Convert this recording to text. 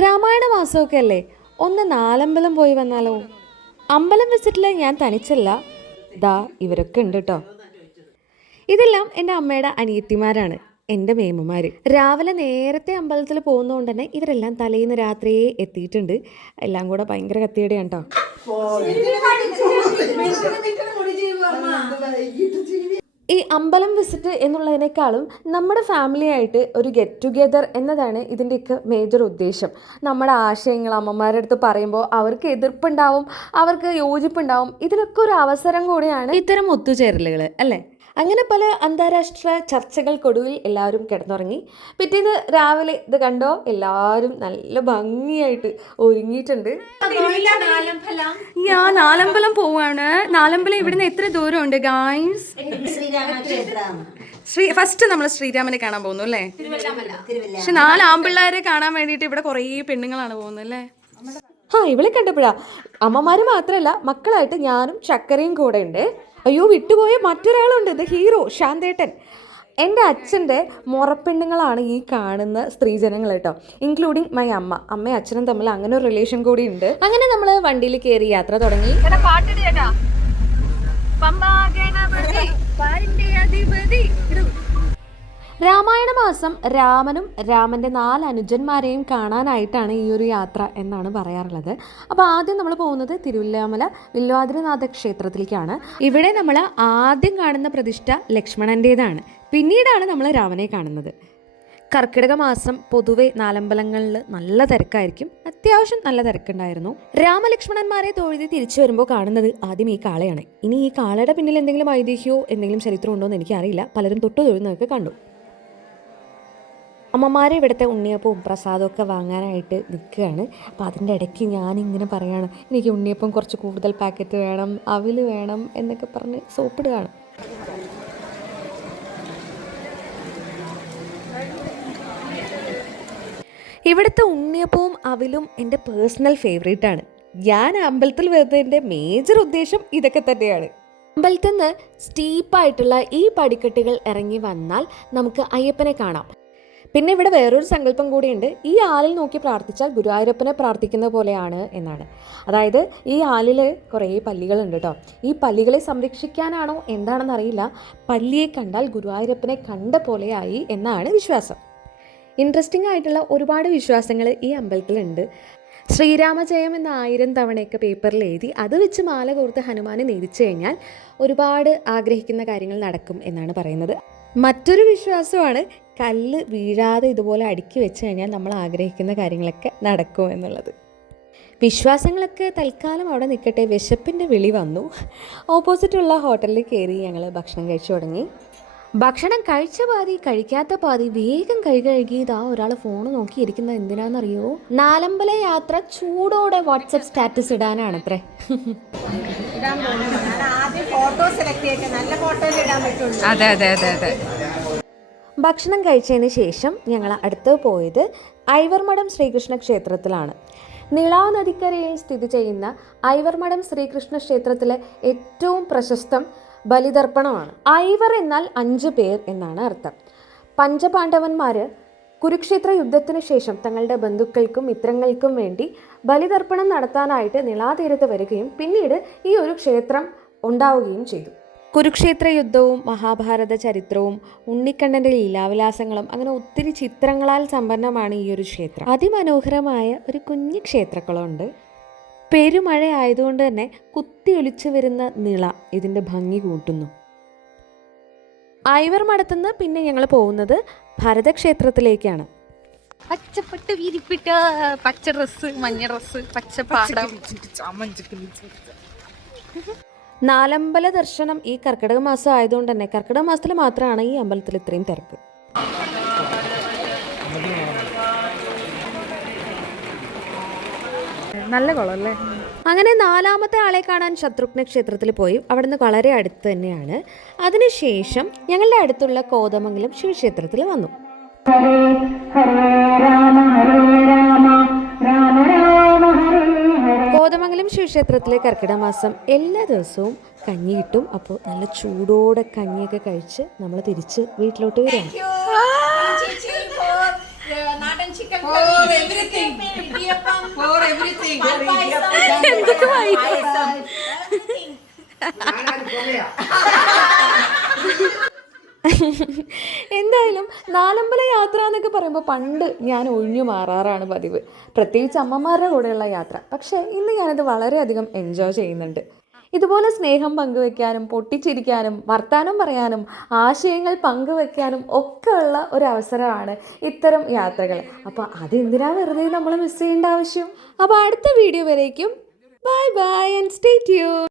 രാമായണ മാസമൊക്കെ അല്ലേ, ഒന്ന് നാലമ്പലം പോയി വന്നാലോ? അമ്പലം വിസിറ്റിൽ ഞാൻ തനിച്ചല്ല, ദാ ഇവരൊക്കെ ഉണ്ട് കേട്ടോ. ഇതെല്ലാം എൻ്റെ അമ്മയുടെ അനിയത്തിമാരാണ്, എൻ്റെ മേമ്മമാർ. രാവിലെ നേരത്തെ അമ്പലത്തിൽ പോകുന്നതുകൊണ്ട് തന്നെ ഇവരെല്ലാം തലേന്ന് രാത്രിയേ എത്തിയിട്ടുണ്ട്. എല്ലാം കൂടെ ഭയങ്കര കത്തിയടിയാണ് കേട്ടോ. ഈ അമ്പലം വിസിറ്റ് എന്നുള്ളതിനേക്കാളും നമ്മുടെ ഫാമിലി ആയിട്ട് ഒരു ഗെറ്റ് ടുഗെദർ എന്നതാണ് ഇതിൻ്റെയൊക്കെ മേജർ ഉദ്ദേശം. നമ്മുടെ ആശയങ്ങൾ അമ്മമാരുടെ അടുത്ത് പറയുമ്പോൾ അവർക്ക് എതിർപ്പുണ്ടാവും, അവർക്ക് യോജിപ്പുണ്ടാവും. ഇതിനൊക്കെ ഒരു അവസരം കൂടിയാണ് ഇത്തരം ഒത്തുചേരലുകൾ അല്ലേ. അങ്ങനെ പല അന്താരാഷ്ട്ര ചർച്ചകൾക്കൊടുവിൽ എല്ലാവരും കിടന്നുറങ്ങി. പിറ്റേന്ന് രാവിലെ ഇത് കണ്ടോ, എല്ലാവരും നല്ല ഭംഗിയായിട്ട് ഒരുങ്ങിയിട്ടുണ്ട്. ഞാൻ നാലമ്പലം പോവാണ്. നാലമ്പലം ഇവിടുന്ന് എത്ര ദൂരമുണ്ട് ഗായ്സ്? ഫസ്റ്റ് നമ്മൾ ശ്രീരാമനെ കാണാൻ പോകുന്നു അല്ലേ? പക്ഷെ 4 ആമ്പിള്ളേരെ കാണാൻ വേണ്ടിയിട്ട് ഇവിടെ കുറേ പെണ്ണുങ്ങളാണ് പോകുന്നത് അല്ലേ. ഇവളെ കണ്ടപ്പോഴാ അമ്മമാര് മാത്രമല്ല, മക്കളായിട്ട് ഞാനും ചക്കരയും കൂടെ ഉണ്ട്. അയ്യോ, വിട്ടുപോയ മറ്റൊരാളുണ്ട്, ദ ഹീറോ ശാന്തേട്ടൻ. എൻ്റെ അച്ഛൻ്റെ മുറപ്പെണ്ണുങ്ങളാണ് ഈ കാണുന്ന സ്ത്രീജനങ്ങൾ കേട്ടോ, ഇൻക്ലൂഡിങ് മൈ അമ്മ. അമ്മയും അച്ഛനും തമ്മിൽ അങ്ങനെ ഒരു റിലേഷൻ കൂടി ഉണ്ട്. അങ്ങനെ നമ്മൾ വണ്ടിയിൽ കയറി യാത്ര തുടങ്ങി. രാമായണ മാസം രാമനും രാമൻ്റെ 4 അനുജന്മാരെയും കാണാനായിട്ടാണ് ഈ ഒരു യാത്ര എന്നാണ് പറയാറുള്ളത്. അപ്പോൾ ആദ്യം നമ്മൾ പോകുന്നത് തിരുവല്ലാമല വില്വാദ്രിനാഥ ക്ഷേത്രത്തിലേക്കാണ്. ഇവിടെ നമ്മൾ ആദ്യം കാണുന്ന പ്രതിഷ്ഠ ലക്ഷ്മണൻ്റേതാണ്, പിന്നീടാണ് നമ്മൾ രാമനെ കാണുന്നത്. കർക്കിടക മാസം പൊതുവെ നാലമ്പലങ്ങളിൽ നല്ല തിരക്കായിരിക്കും, അത്യാവശ്യം നല്ല തിരക്കുണ്ടായിരുന്നു. രാമലക്ഷ്മണന്മാരെ തൊഴുതി തിരിച്ചു വരുമ്പോൾ കാണുന്നത് ആദ്യം ഈ കാളയാണ്. ഇനി ഈ കാളയുടെ പിന്നിൽ എന്തെങ്കിലും ഐതിഹ്യമോ എന്തെങ്കിലും ചരിത്രം ഉണ്ടോ എന്ന് എനിക്കറിയില്ല. പലരും തൊട്ടു തൊഴുന്നതൊക്കെ കണ്ടു. അമ്മമാരെ ഇവിടുത്തെ ഉണ്ണിയപ്പവും പ്രസാദമൊക്കെ വാങ്ങാനായിട്ട് നിൽക്കുകയാണ്. അപ്പോൾ അതിൻ്റെ ഇടയ്ക്ക് ഞാനിങ്ങനെ പറയുകയാണ്, എനിക്ക് ഉണ്ണിയപ്പം കുറച്ച് കൂടുതൽ പാക്കറ്റ് വേണം, അവിൽ വേണം എന്നൊക്കെ പറഞ്ഞ് സോപ്പിടുകയാണ്. ഇവിടുത്തെ ഉണ്ണിയപ്പവും അവിലും എൻ്റെ പേഴ്സണൽ ഫേവറേറ്റാണ്. ഞാൻ അമ്പലത്തിൽ വരുന്നതിൻ്റെ മേജർ ഉദ്ദേശം ഇതൊക്കെ തന്നെയാണ്. അമ്പലത്തിൽ നിന്ന് സ്റ്റീപ്പായിട്ടുള്ള ഈ പടിക്കെട്ടുകൾ ഇറങ്ങി വന്നാൽ നമുക്ക് അയ്യപ്പനെ കാണാം. പിന്നെ ഇവിടെ വേറൊരു സങ്കല്പം കൂടിയുണ്ട്. ഈ ആലിൽ നോക്കി പ്രാർത്ഥിച്ചാൽ ഗുരുവായൂരപ്പനെ പ്രാർത്ഥിക്കുന്ന പോലെയാണ് എന്നാണ്. അതായത് ഈ ആലിൽ കുറേ പല്ലികളുണ്ട് കേട്ടോ. ഈ പല്ലികളെ സംരക്ഷിക്കാനാണോ എന്താണെന്ന് അറിയില്ല, പല്ലിയെ കണ്ടാൽ ഗുരുവായൂരപ്പനെ കണ്ട പോലെയായി എന്നാണ് വിശ്വാസം. ഇൻട്രസ്റ്റിംഗ് ആയിട്ടുള്ള ഒരുപാട് വിശ്വാസങ്ങൾ ഈ അമ്പലത്തിലുണ്ട്. ശ്രീരാമജയം എന്ന 1000 തവണയൊക്കെ പേപ്പറിൽ എഴുതി അത് വെച്ച് മാല കോർത്ത് ഹനുമാനെ നേദിച്ചു കഴിഞ്ഞാൽ ഒരുപാട് ആഗ്രഹിക്കുന്ന കാര്യങ്ങൾ നടക്കും എന്നാണ് പറയുന്നത്. മറ്റൊരു വിശ്വാസമാണ് കല്ല് വീഴാതെ ഇതുപോലെ അടുക്കി വെച്ച് കഴിഞ്ഞാൽ നമ്മൾ ആഗ്രഹിക്കുന്ന കാര്യങ്ങളൊക്കെ നടക്കും എന്നുള്ളത്. വിശ്വാസങ്ങളൊക്കെ തൽക്കാലം അവിടെ നിൽക്കട്ടെ. വിശപ്പിൻ്റെ വിളി വന്നു. ഓപ്പോസിറ്റുള്ള ഹോട്ടലിൽ കയറി ഞങ്ങൾ ഭക്ഷണം കഴിച്ചു തുടങ്ങി. ഭക്ഷണം കഴിച്ച പാതി കഴിക്കാത്ത പാതി വേഗം കഴുകി ഇതാ ഒരാൾ ഫോൺ നോക്കിയിരിക്കുന്നത് എന്തിനാണെന്നറിയോ? നാലമ്പല യാത്ര ചൂടോടെ വാട്സപ്പ് സ്റ്റാറ്റസ് ഇടാനാണ് അത്രേ. അതെ അതെ അതെ അതെ. ഭക്ഷണം കഴിച്ചതിന് ശേഷം ഞങ്ങൾ അടുത്ത് പോയത് ഐവർമഠം ശ്രീകൃഷ്ണ ക്ഷേത്രത്തിലാണ്. നിളാ നദിക്കരയിൽ സ്ഥിതി ചെയ്യുന്ന ഐവർമഠം ശ്രീകൃഷ്ണ ക്ഷേത്രത്തിലെ ഏറ്റവും പ്രശസ്തം ബലിതർപ്പണമാണ്. ഐവർ എന്നാൽ 5 പേർ എന്നാണ് അർത്ഥം. പഞ്ചപാണ്ഡവന്മാർ കുരുക്ഷേത്ര യുദ്ധത്തിന് ശേഷം തങ്ങളുടെ ബന്ധുക്കൾക്കും മിത്രങ്ങൾക്കും വേണ്ടി ബലിതർപ്പണം നടത്താനായിട്ട് നിളാതീരത്ത് വരികയും പിന്നീട് ഈ ഒരു ക്ഷേത്രം ഉണ്ടാവുകയും ചെയ്തു. കുരുക്ഷേത്ര യുദ്ധവും മഹാഭാരത ചരിത്രവും ഉണ്ണിക്കണ്ണൻ്റെ ലീലാവിലാസങ്ങളും അങ്ങനെ ഒത്തിരി ചിത്രങ്ങളാൽ സമ്പന്നമാണ് ഈ ഒരു ക്ഷേത്രം. അതിമനോഹരമായ ഒരു കുഞ്ഞു ക്ഷേത്രക്കുളമുണ്ട്. പെരുമഴ ആയതുകൊണ്ട് തന്നെ കുത്തിയൊലിച്ചു വരുന്ന നിള ഇതിൻ്റെ ഭംഗി കൂട്ടുന്നു. ഐവർ മഠത്തുനിന്ന് പിന്നെ ഞങ്ങൾ പോകുന്നത് ഭരതക്ഷേത്രത്തിലേക്കാണ്. പച്ചപ്പട്ട് വിരിപ്പിട്ട പച്ച ഡ്രസ്സ്, മഞ്ഞ ഡ്രസ്സ്, പച്ചപ്പാടം. നാലമ്പല ദർശനം ഈ കർക്കിടക മാസം ആയതുകൊണ്ട് തന്നെ കർക്കിടക മാസത്തിൽ മാത്രമാണ് ഈ അമ്പലത്തിൽ ഇത്രയും തിരക്ക്. നല്ല കുളമല്ലേ. അങ്ങനെ 4ാമത്തെ ആളെ കാണാൻ ശത്രുഘ്ന ക്ഷേത്രത്തിൽ പോയി. അവിടെ നിന്ന് വളരെ അടുത്ത് തന്നെയാണ്. അതിനുശേഷം ഞങ്ങളുടെ അടുത്തുള്ള കോതമംഗലം ശിവക്ഷേത്രത്തിൽ വന്നു. കോതമംഗലം ശിവക്ഷേത്രത്തിലെ കർക്കിടക മാസം എല്ലാ ദിവസവും കഞ്ഞി കിട്ടും. അപ്പോൾ നല്ല ചൂടോടെ കഞ്ഞിയൊക്കെ കഴിച്ച് നമ്മൾ തിരിച്ച് വീട്ടിലോട്ട് വരികയാണ്. നാടൻ ചിക്കൻ എന്തൊക്കെ വായിക്കും. എന്തായാലും നാലമ്പല യാത്ര എന്നൊക്കെ പറയുമ്പോൾ പണ്ട് ഞാൻ ഒഴിഞ്ഞു മാറാറാണ് പതിവ്, പ്രത്യേകിച്ച് അമ്മമാരുടെ കൂടെയുള്ള യാത്ര. പക്ഷേ ഇന്ന് ഞാനത് വളരെയധികം എൻജോയ് ചെയ്യുന്നുണ്ട്. ഇതുപോലെ സ്നേഹം പങ്കുവെക്കാനും പൊട്ടിച്ചിരിക്കാനും വർത്താനം പറയാനും ആശയങ്ങൾ പങ്കുവെക്കാനും ഒക്കെ ഉള്ള ഒരു അവസരമാണ് ഇത്തരം യാത്രകൾ. അപ്പോൾ അതെന്തിനാ വെറുതെ നമ്മൾ മിസ് ചെയ്യേണ്ട ആവശ്യം? അപ്പോൾ അടുത്ത വീഡിയോ വരേക്കും bye bye and stay tuned.